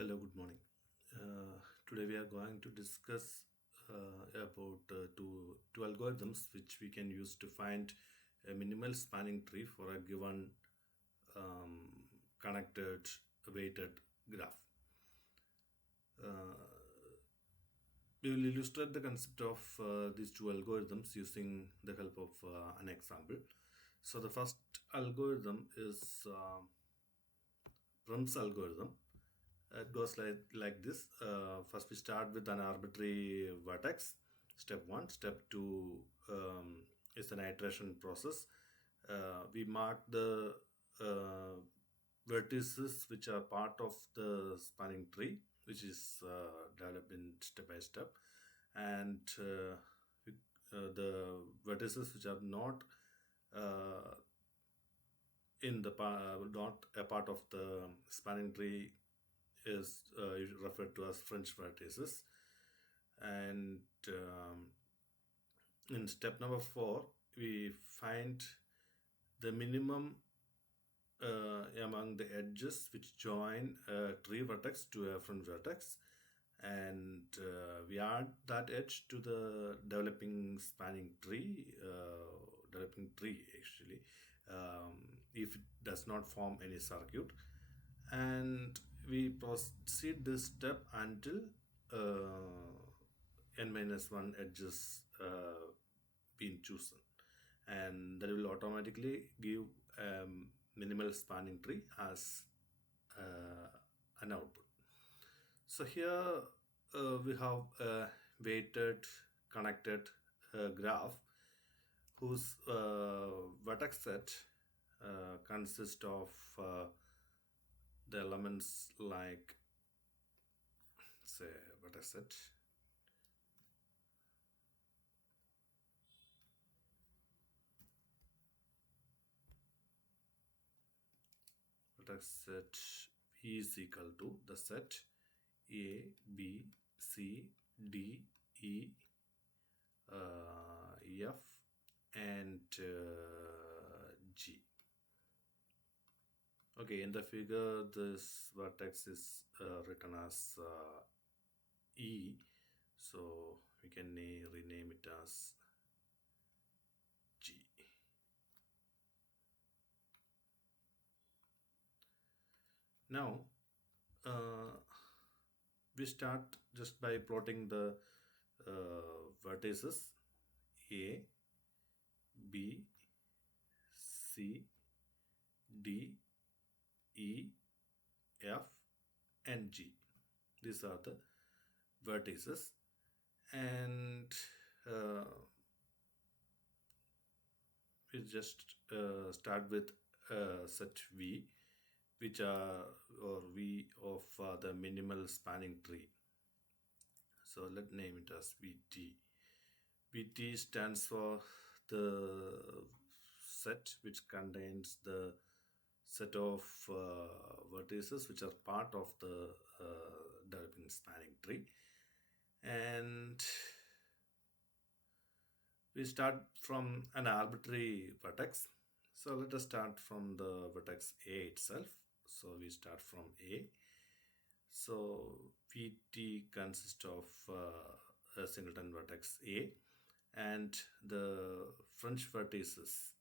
Hello, good morning. Today we are going to discuss about two algorithms which we can use to find a minimal spanning tree for a given um, connected weighted graph. Uh, we will illustrate the concept of these two algorithms using the help of an example. So the first algorithm is Prim's algorithm. It goes like this. First, we start with an arbitrary vertex, step one. Step two is an iteration process. We mark the uh, vertices which are part of the spanning tree, which is developed in step by step, and the vertices which are not uh, not a part of the spanning tree is referred to as French vertices. And in step number four, we find the minimum among the edges which join a tree vertex to a front vertex, and we add that edge to the developing tree actually, if it does not form any circuit, and we proceed this step until n minus 1 edges been chosen, and that will automatically give minimal spanning tree as an output. So here we have a weighted connected graph whose vertex set consists of the elements like, say, vertex set vertex set V is equal to the set A, B, C, D, E, F, and G. Okay, in the figure, this vertex is written as E, so we can rename it as G. Now, we start just by plotting the vertices A, B, C, D, E, F, and G. These are the vertices, and uh, we just start with set V, which are or V of the minimal spanning tree. So let's name it as VT. VT stands for the set which contains the set of vertices which are part of the developing spanning tree, and we start from an arbitrary vertex. So let us start from the vertex A itself. So we start from A. So VT consists of a singleton vertex A, and the French vertices,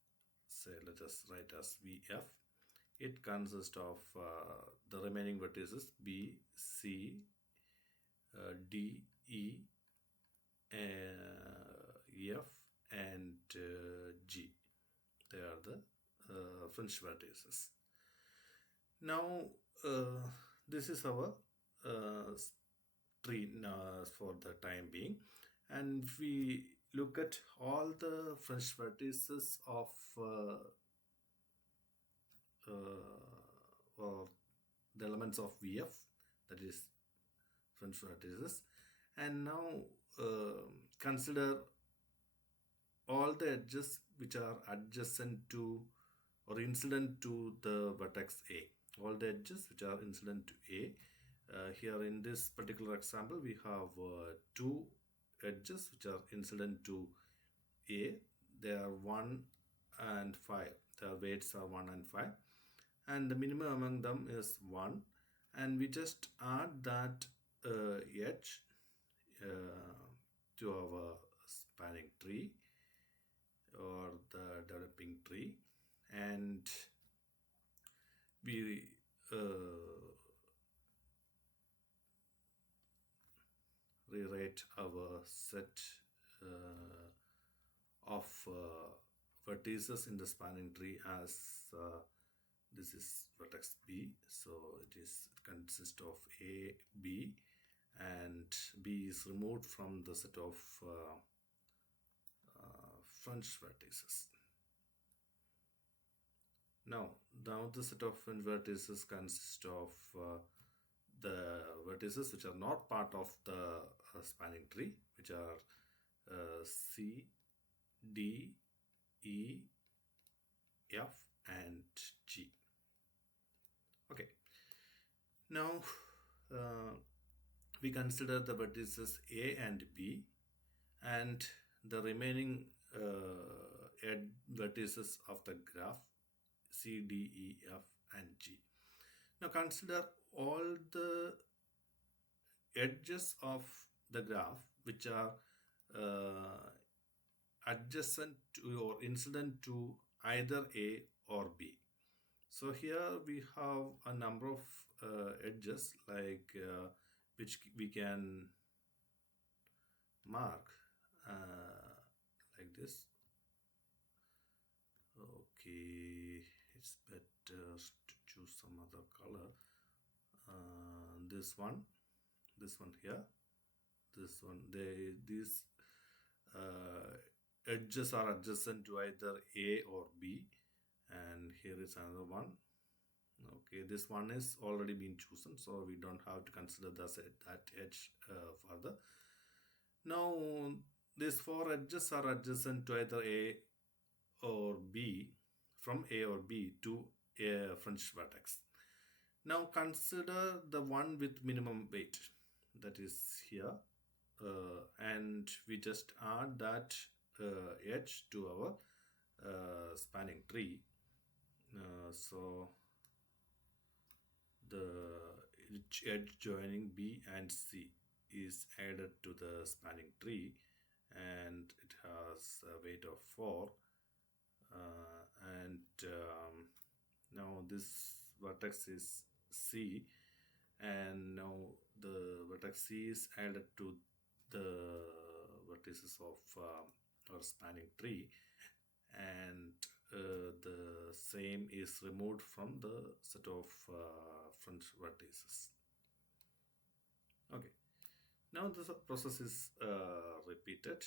say let us write as VF. It consists of the remaining vertices B, C, D, E, F, and G. They are the French vertices. Now, this is our tree for the time being, and if we look at all the French vertices of or the elements of VF, that is French vertices, and now consider all the edges which are adjacent to or incident to the vertex A. All the edges which are incident to A. Here in this particular example, we have two edges which are incident to A. They are 1 and 5. Their weights are 1 and 5. And the minimum among them is 1. and we just add that edge to our spanning tree or the developing tree, and we rewrite our set of vertices in the spanning tree as this is vertex B. So it consists of A, B, and B is removed from the set of French vertices. Now the set of French vertices consists of the vertices which are not part of the spanning tree, which are C, D, E, F, and G. Okay. Now uh, we consider the vertices A and B, and the remaining vertices of the graph C, D, E, F, and G. Now consider all the edges of the graph which are adjacent to or incident to either A or B. So here we have a number of edges which we can mark like this. Okay, it's better to choose some other color. This one here, this one. These edges are adjacent to either A or B, and here is another one. Okay, this one is already been chosen, so we don't have to consider that edge further. Now these four edges are adjacent to either A or B, from A or B to a French vertex. Now consider the one with minimum weight, that is here, and we just add that edge to our spanning tree. So the edge joining B and C is added to the spanning tree, and it has a weight of 4. And now this vertex is C, and now the vertex C is added to the vertices of our spanning tree, and the same is removed from the set of French vertices. Okay, now this process is repeated.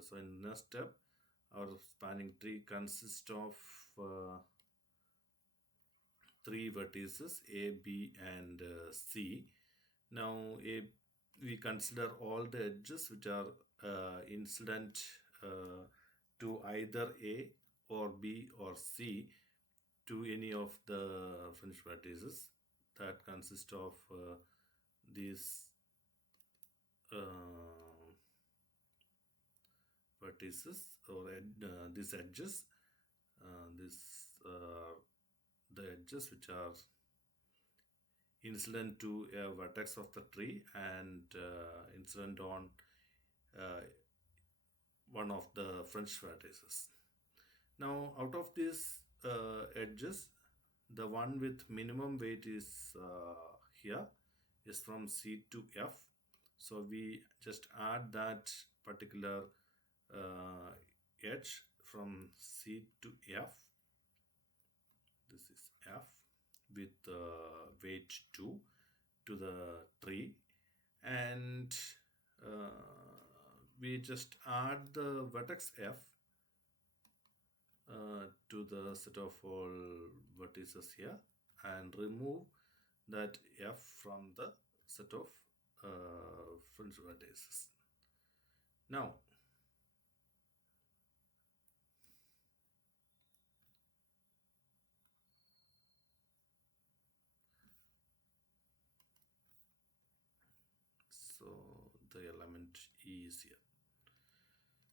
So in the next step, our spanning tree consists of 3 vertices A, B, and C. Now we consider all the edges which are incident to either A or B or C to any of the French vertices that consist of these vertices or these edges. The edges which are incident to a vertex of the tree and incident on one of the French vertices. Now out of these edges, the one with minimum weight is here, is from C to F. So we just add that particular edge from C to F. This is F with weight 2 to the tree, and we just add the vertex F to the set of all vertices here and remove that F from the set of French vertices. Now so the element E is here.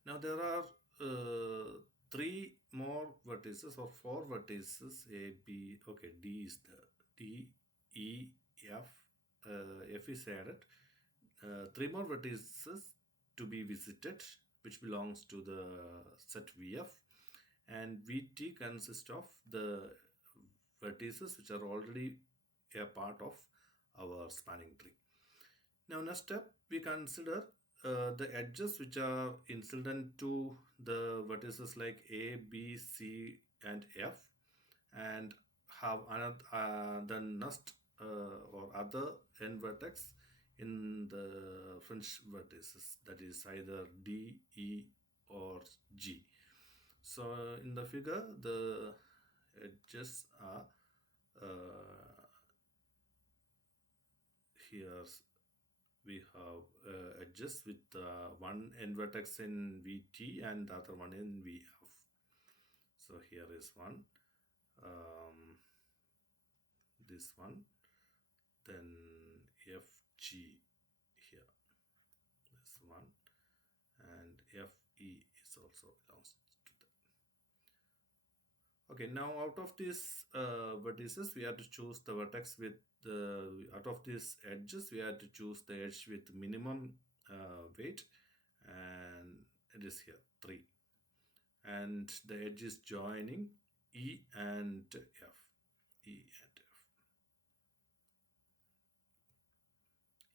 Now there are 3 more vertices or 4 vertices A, B. Okay, D is the D, E, F, F is added. Three more vertices to be visited, which belongs to the set VF, and VT consists of the vertices which are already a part of our spanning tree. Now, next step, we consider the edges which are incident to the vertices like A, B, C, and F, and have another the next or other end vertex in the fringe vertices, that is either D, E, or G. So in the figure, the edges are here we have edges with one end vertex in VT and the other one in VF. So here is one, this one, then FG here, this one, and FE is also belongs to that. Okay, now out of these vertices, we have to choose the vertex with out of these edges, we have to choose the edge with minimum weight, and it is here 3. And the edge is joining E and F. E and F.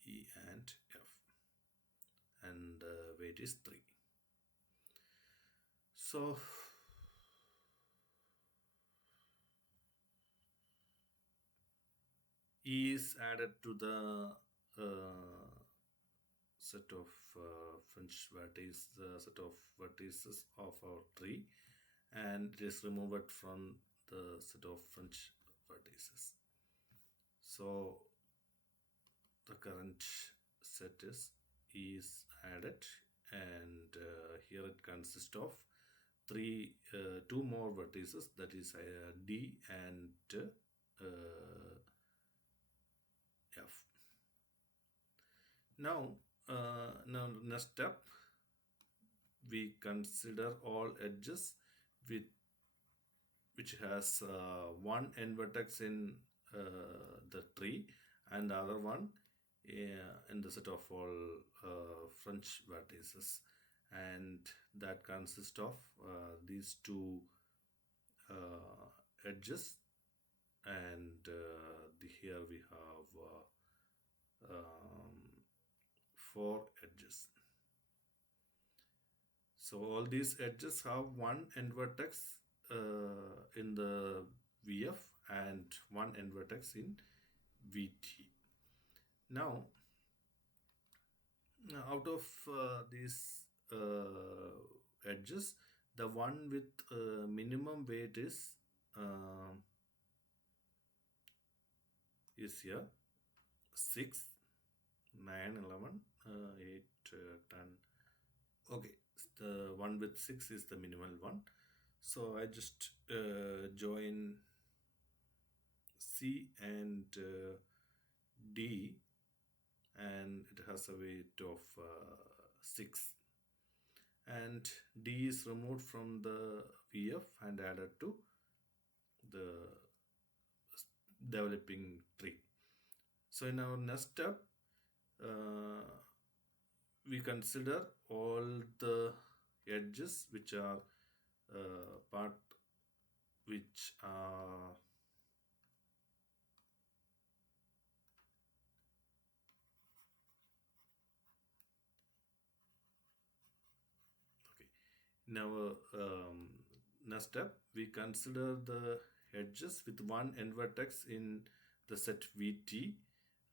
E and F. And the weight is 3. So E is added to the set of fringe vertices, set of vertices of our tree, and it is removed from the set of fringe vertices. So the current set is added, and here it consists of two more vertices, that is D and F. Now next step, we consider all edges with which has one end vertex in the tree and the other one in the set of all fringe vertices, and that consists of these two edges, and here we have 4 edges. So all these edges have one end vertex in the VF and one end vertex in VT. Now, out of these edges, the one with minimum weight is here 6, 9, 11, 8, 10. Okay, the one with 6 is the minimal one. So I just join C and D, and it has a weight of 6, and D is removed from the VF and added to the developing tree. So in our next step, we consider all the edges which are part which are in our next step, we consider the edges with one end vertex in the set VT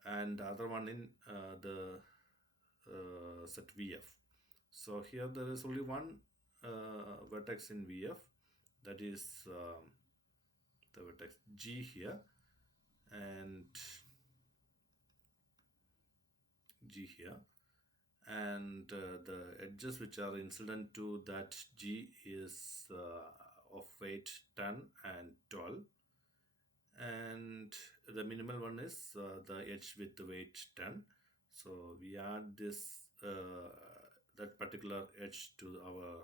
and the other one in the set VF. So here there is only one vertex in VF, that is the vertex G here, and G here, and the edges which are incident to that G is of weight 10 and 12, and the minimal one is the edge with the weight 10. So we add this that particular edge to our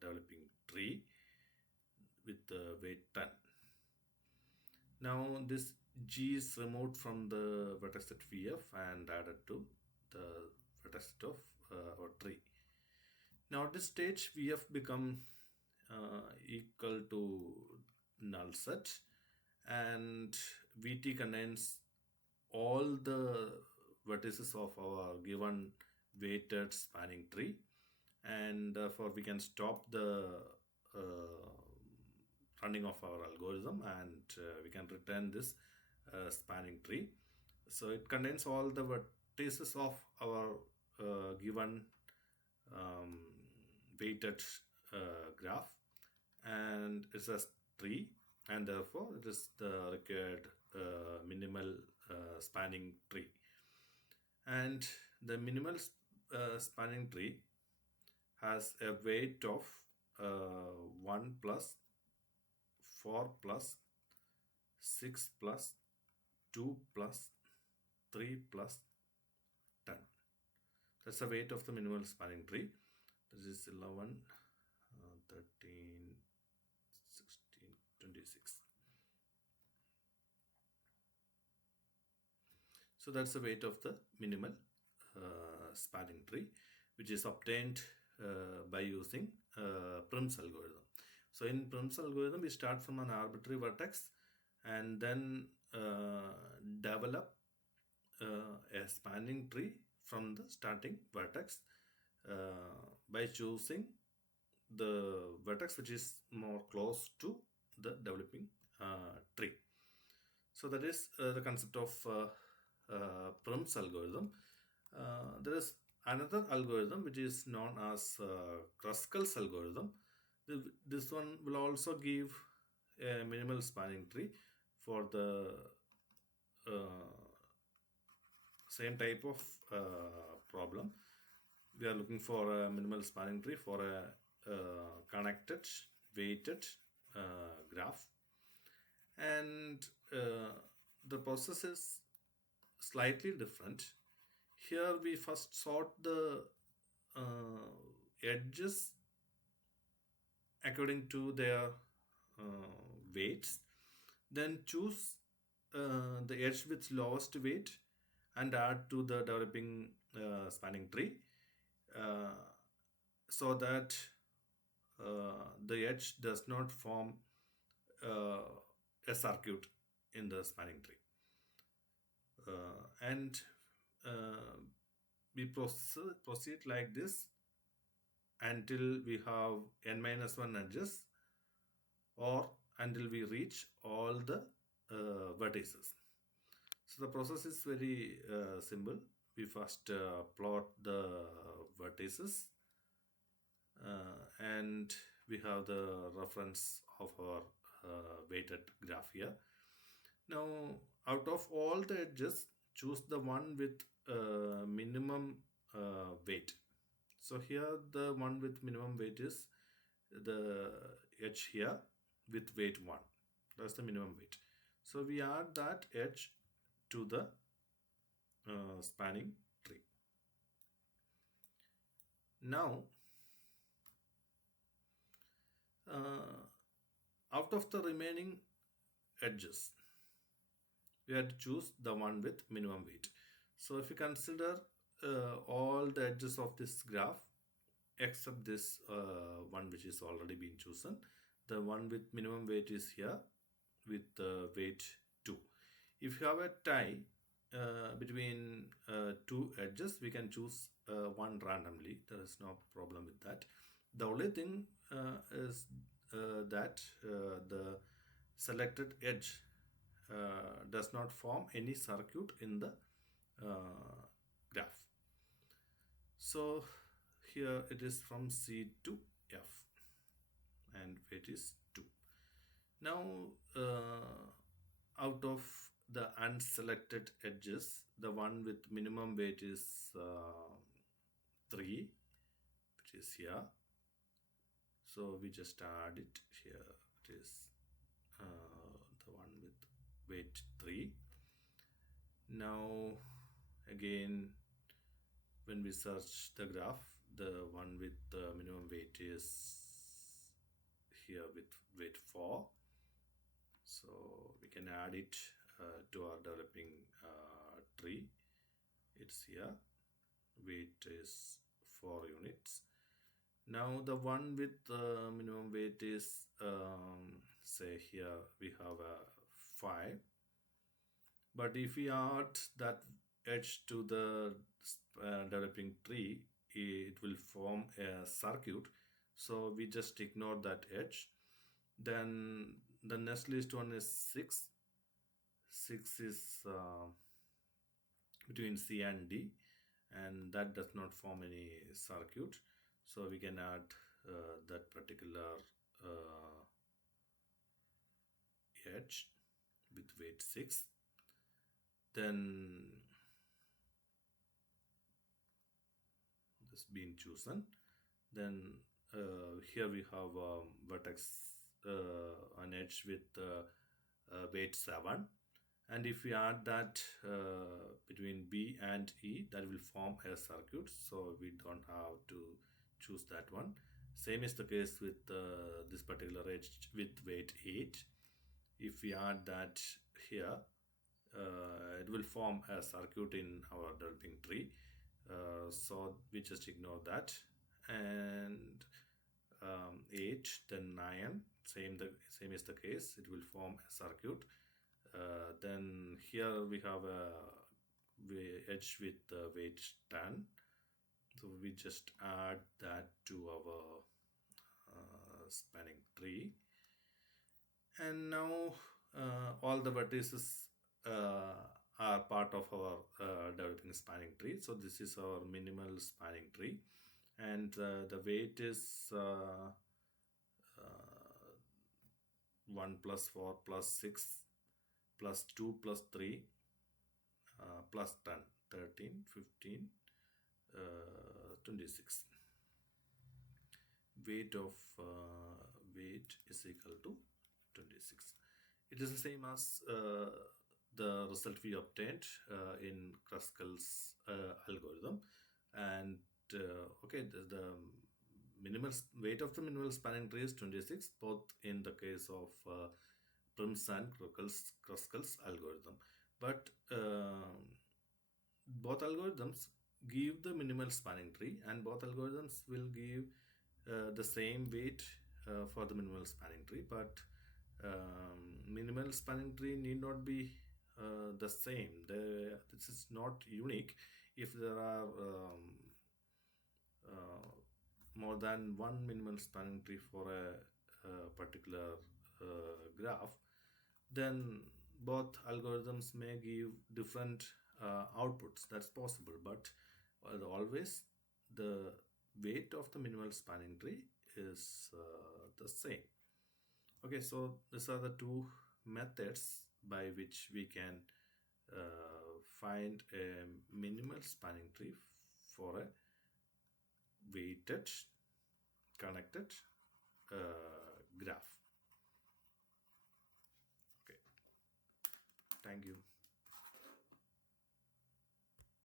developing tree with the weight 10. Now this G is removed from the vertex set VF and added to the vertex set of our tree. Now at this stage VF become equal to null set, and VT contains all the vertices of our given weighted spanning tree, and therefore we can stop the uh, running of our algorithm, and we can return this spanning tree. So it contains all the vertices of our given um, weighted graph, and it's a tree, and therefore it is the required minimal spanning tree. And the minimal spanning tree has a weight of 1 plus 4 plus 6 plus 2 plus 3 plus 10. That's the weight of the minimal spanning tree. This is 11, 13, 16, 26. So that's the weight of the minimal spanning tree, which is obtained by using Prim's algorithm. So in Prim's algorithm, we start from an arbitrary vertex and then develop a spanning tree from the starting vertex by choosing the vertex which is more close to the developing tree. So that is the concept of Prim's algorithm. There is another algorithm which is known as Kruskal's algorithm. This one will also give a minimal spanning tree for the same type of problem. We are looking for a minimal spanning tree for a connected weighted graph, and the process is slightly different. Here we first sort the edges according to their weights, then choose the edge with lowest weight and add to the developing spanning tree uh, so that the edge does not form a circuit in the spanning tree. And we proceed like this until we have n minus 1 edges, or until we reach all the vertices. So the process is very simple. We first plot the vertices and we have the reference of our weighted graph here. Now out of all the edges, choose the one with minimum weight. So here the one with minimum weight is the edge here with weight 1. That's the minimum weight. So we add that edge to the spanning tree. Now out of the remaining edges, we have to choose the one with minimum weight. So if you consider all the edges of this graph except this one which is already been chosen, the one with minimum weight is here with weight 2. If you have a tie between two edges, we can choose one randomly. There is no problem with that. The only thing is that the selected edge does not form any circuit in the graph. So here it is from C to F and weight is 2. Now out of the unselected edges, the one with minimum weight is 3, which is here. So we just add it here. It is the one with weight 3. Now again, when we search the graph, the one with the minimum weight is here with weight 4. So we can add it to our developing tree. It's here. Weight is 4 units. Now the one with minimum weight is say here we have a 5, but if we add that edge to the developing tree, it will form a circuit, so we just ignore that edge. Then the next list one is 6. 6 is between C and D, and that does not form any circuit, so we can add that particular edge with weight 6. Then this being chosen, then here we have vertex an edge with weight 7, and if we add that between B and E, that will form a circuit, so we don't have to choose that one. Same is the case with this particular edge with weight 8. If we add that here, it will form a circuit in our developing tree, so we just ignore that. And 8, then 9, same is the case, it will form a circuit. Then here we have a edge with weight 10, so we just add that to our spanning tree. And now all the vertices are part of our developing spanning tree. So this is our minimal spanning tree, and the weight is 1 plus 4 plus 6 plus 2 plus 3 plus 10, 13, 15, 26. Weight of weight is equal to 26. It is the same as the result we obtained in Kruskal's algorithm. And okay, the minimal weight of the minimal spanning tree is 26, both in the case of Prim's and Kruskal's algorithm. But both algorithms give the minimal spanning tree, and both algorithms will give the same weight for the minimal spanning tree, but minimal spanning tree need not be the same. This is not unique. If there are more than one minimal spanning tree for a particular graph, then both algorithms may give different outputs. That's possible, but always the weight of the minimal spanning tree is the same. Okay, so these are the two methods by which we can find a minimal spanning tree for a weighted connected graph. Okay, thank you.